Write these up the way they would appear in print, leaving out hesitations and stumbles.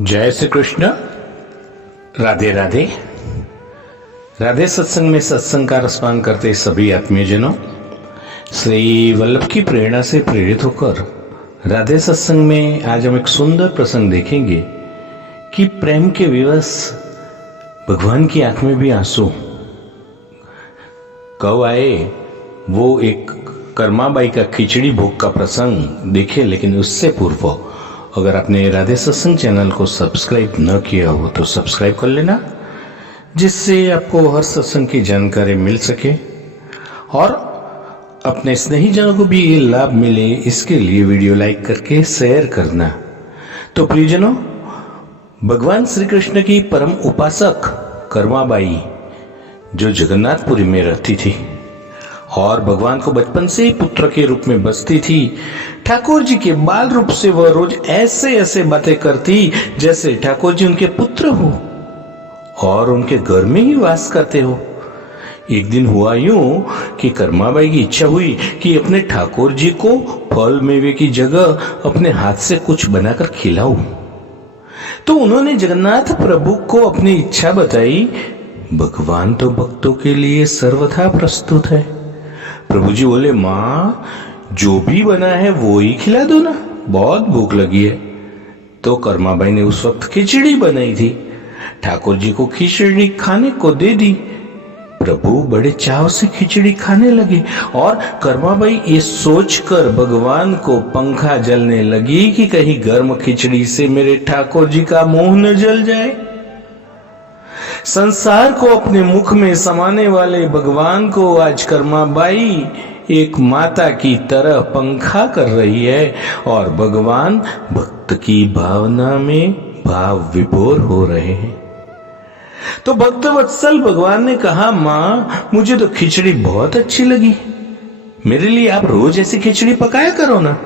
जय श्री कृष्ण। राधे राधे। राधे सत्संग में सत्संग का रसपान करते सभी आत्मीयजनों, श्री वल्लभ की प्रेरणा से प्रेरित होकर राधे सत्संग में आज हम एक सुंदर प्रसंग देखेंगे कि प्रेम के विवश भगवान की आंख में भी आंसू कब आए। वो एक कर्माबाई का खिचड़ी भोग का प्रसंग देखे, लेकिन उससे पूर्व अगर आपने राधे सत्संग चैनल को सब्सक्राइब न किया हो तो सब्सक्राइब कर लेना, जिससे आपको हर सत्संग की जानकारी मिल सके और अपने स्नेहीजनों को भी ये लाभ मिले। इसके लिए वीडियो लाइक करके शेयर करना। तो प्रियजनों, भगवान श्री कृष्ण की परम उपासक कर्माबाई जो जगन्नाथपुरी में रहती थी और भगवान को बचपन से ही पुत्र के रूप में बसती थी, ठाकुर जी के बाल रूप से वह रोज ऐसे ऐसे बातें करती जैसे ठाकुर जी उनके पुत्र हो और उनके घर में ही वास करते हो। एक दिन हुआ यूं कि कर्माबाई की इच्छा हुई कि अपने ठाकुर जी को फल मेवे की जगह अपने हाथ से कुछ बनाकर खिलाऊं। तो उन्होंने जगन्नाथ प्रभु को अपनी इच्छा बताई। भगवान तो भक्तों के लिए सर्वथा प्रस्तुत है। प्रभु जी बोले, माँ जो भी बना है वो ही खिला दो ना, बहुत भूख लगी है। तो कर्माबाई ने उस वक्त खिचड़ी बनाई थी, ठाकुर जी को खिचड़ी खाने को दे दी। प्रभु बड़े चाव से खिचड़ी खाने लगे और कर्माबाई ये सोचकर भगवान को पंखा जलने लगी कि कहीं गर्म खिचड़ी से मेरे ठाकुर जी का मुंह न जल जाए। संसार को अपने मुख में समाने वाले भगवान को आज कर्माबाई एक माता की तरह पंखा कर रही है और भगवान भक्त की भावना में भाव विभोर हो रहे हैं। तो भक्त वत्सल भगवान ने कहा, मां मुझे तो खिचड़ी बहुत अच्छी लगी, मेरे लिए आप रोज ऐसी खिचड़ी पकाया करो ना,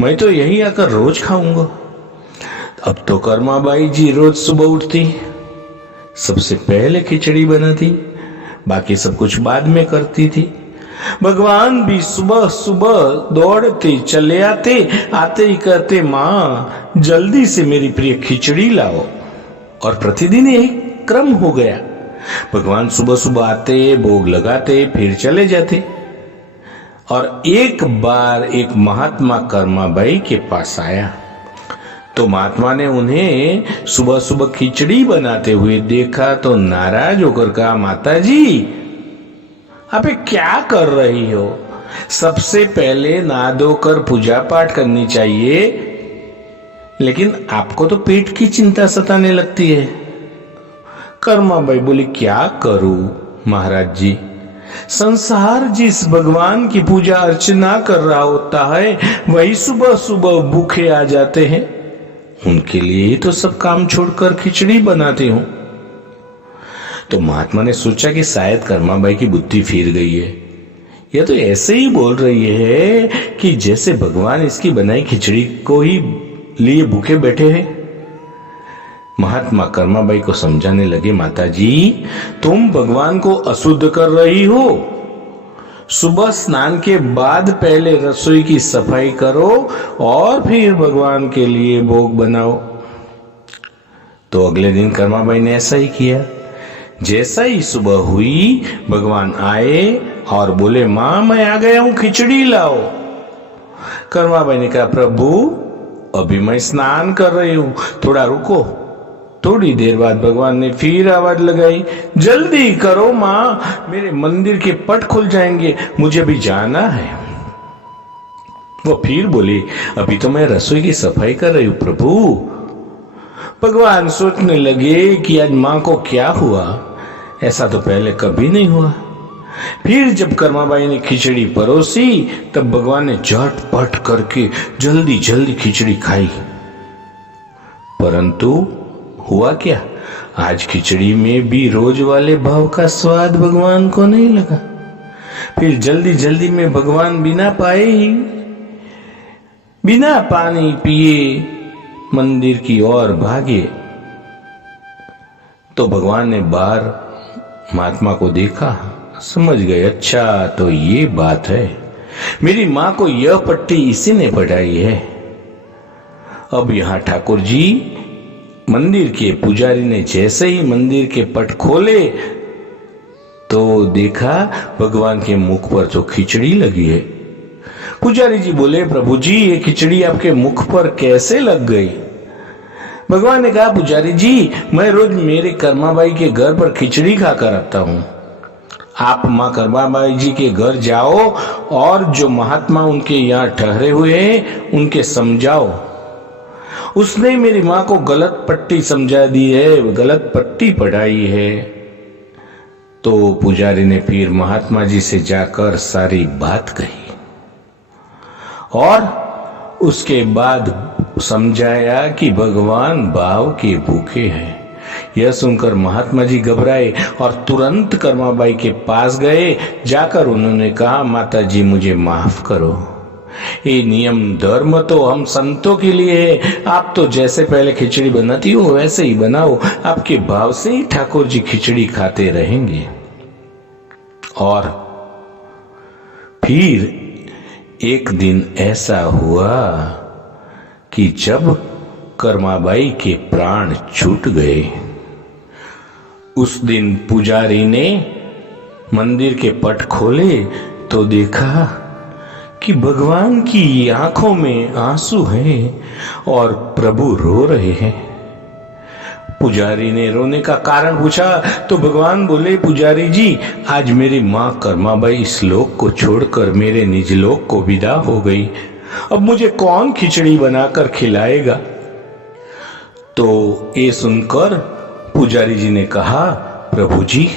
मैं तो यही आकर रोज खाऊंगा। अब तो कर्माबाई जी रोज सुबह उठती, सबसे पहले खिचड़ी बनाती, बाकी सब कुछ बाद में करती थी। भगवान भी सुबह सुबह दौड़ते चले आते ही कहते, मां जल्दी से मेरी प्रिय खिचड़ी लाओ। और प्रतिदिन यही क्रम हो गया। भगवान सुबह सुबह आते, भोग लगाते, फिर चले जाते। और एक बार एक महात्मा कर्माबाई के पास आया तो महात्मा ने उन्हें सुबह सुबह खिचड़ी बनाते हुए देखा तो नाराज होकर कहा, माता जी आप क्या कर रही हो? सबसे पहले नहा धोकर पूजा पाठ करनी चाहिए, लेकिन आपको तो पेट की चिंता सताने लगती है। कर्माबाई बोली, क्या करूं महाराज जी, संसार जिस भगवान की पूजा अर्चना कर रहा होता है वही सुबह सुबह भूखे आ जाते हैं, उनके लिए ही तो सब काम छोड़कर खिचड़ी बनाती हूं। तो महात्मा ने सोचा कि शायद कर्माबाई की बुद्धि फिर गई है। यह तो ऐसे ही बोल रही है कि जैसे भगवान इसकी बनाई खिचड़ी को ही लिए भूखे बैठे हैं। महात्मा कर्माबाई को समझाने लगे, माता जी तुम भगवान को अशुद्ध कर रही हो। सुबह स्नान के बाद पहले रसोई की सफाई करो और फिर भगवान के लिए भोग बनाओ। तो अगले दिन कर्माबाई ने ऐसा ही किया। जैसा ही सुबह हुई भगवान आए और बोले, मां मैं आ गया हूं, खिचड़ी लाओ। कर्माबाई ने कहा, प्रभु अभी मैं स्नान कर रही हूं, थोड़ा रुको। थोड़ी देर बाद भगवान ने फिर आवाज लगाई, जल्दी करो मां, मेरे मंदिर के पट खुल जाएंगे, मुझे भी जाना है। वो फिर बोली, अभी तो मैं रसोई की सफाई कर रही हूं प्रभु। भगवान सोचने लगे कि आज मां को क्या हुआ, ऐसा तो पहले कभी नहीं हुआ। फिर जब कर्माबाई ने खिचड़ी परोसी तब भगवान ने झटपट करके जल्दी जल्दी खिचड़ी खाई। परंतु हुआ क्या, आज खिचड़ी में भी रोज वाले भाव का स्वाद भगवान को नहीं लगा। फिर जल्दी जल्दी में भगवान बिना पाए ही, बिना पानी पिए मंदिर की ओर भागे। तो भगवान ने बाहर महात्मा को देखा, समझ गए, अच्छा तो ये बात है, मेरी मां को यह पट्टी इसी ने पढ़ाई है। अब यहां ठाकुर जी मंदिर के पुजारी ने जैसे ही मंदिर के पट खोले तो देखा भगवान के मुख पर तो खिचड़ी लगी है। पुजारी जी बोले, प्रभु जी ये खिचड़ी आपके मुख पर कैसे लग गई? भगवान ने कहा, पुजारी जी मैं रोज मेरे कर्माबाई के घर पर खिचड़ी खाकर आता हूँ। आप माँ कर्माबाई जी के घर जाओ और जो महात्मा उनके यहाँ ठहरे हुए हैं उनके समझाओ। उसने मेरी माँ को गलत पट्टी समझा दी है, गलत पट्टी पढ़ाई है। तो पुजारी ने फिर महात्मा जी से जाकर सारी बात कही और उसके बाद समझाया कि भगवान भाव के भूखे हैं। यह सुनकर महात्मा जी घबराए और तुरंत कर्माबाई के पास गए। जाकर उन्होंने कहा, माता जी मुझे माफ करो, ये नियम धर्म तो हम संतों के लिए है। आप तो जैसे पहले खिचड़ी बनाती हो वैसे ही बनाओ, आपके भाव से ही ठाकुर जी खिचड़ी खाते रहेंगे। और फिर एक दिन ऐसा हुआ कि जब कर्माबाई के प्राण छूट गए, उस दिन पुजारी ने मंदिर के पट खोले तो देखा कि भगवान की आंखों में आंसू हैं और प्रभु रो रहे हैं। पुजारी ने रोने का कारण पूछा तो भगवान बोले, पुजारी जी आज मेरी माँ कर्माबाई इस लोक को छोड़कर मेरे निज लोक को विदा हो गई। अब मुझे कौन खिचड़ी बनाकर खिलाएगा? तो ये सुनकर पुजारी जी ने कहा, प्रभु जी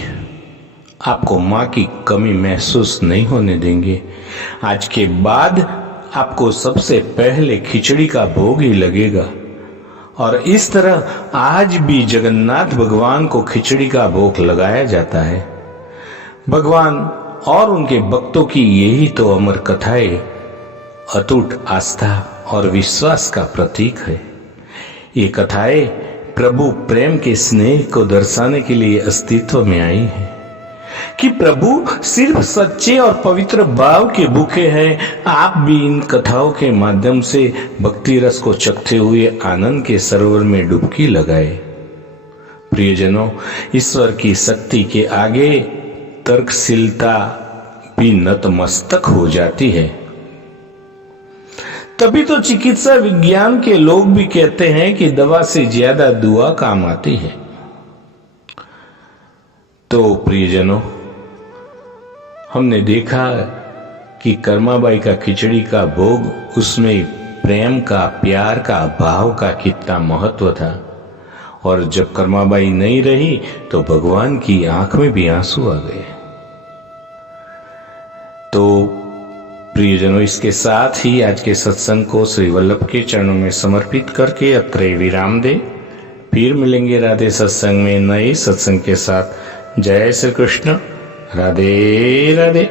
आपको माँ की कमी महसूस नहीं होने देंगे। आज के बाद आपको सबसे पहले खिचड़ी का भोग ही लगेगा। और इस तरह आज भी जगन्नाथ भगवान को खिचड़ी का भोग लगाया जाता है। भगवान और उनके भक्तों की यही तो अमर कथाएं अटूट आस्था और विश्वास का प्रतीक है। ये कथाएं प्रभु प्रेम के स्नेह को दर्शाने के लिए अस्तित्व में आई है कि प्रभु सिर्फ सच्चे और पवित्र भाव के भूखे हैं। आप भी इन कथाओं के माध्यम से भक्ति रस को चखते हुए आनंद के सरोवर में डुबकी लगाए। प्रियजनों, ईश्वर की शक्ति के आगे तर्कशीलता भी नतमस्तक हो जाती है। तभी तो चिकित्सा विज्ञान के लोग भी कहते हैं कि दवा से ज्यादा दुआ काम आती है। तो प्रियजनों, हमने देखा कि कर्माबाई का खिचड़ी का भोग, उसमें प्रेम का, प्यार का, भाव का कितना महत्व था। और जब कर्माबाई नहीं रही तो भगवान की आंख में भी आंसू आ गए। तो प्रियजनों, इसके साथ ही आज के सत्संग को श्री वल्लभ के चरणों में समर्पित करके अत्रे विराम दे। फिर मिलेंगे राधे सत्संग में नए सत्संग के साथ। जय श्री कृष्ण। राधे राधे।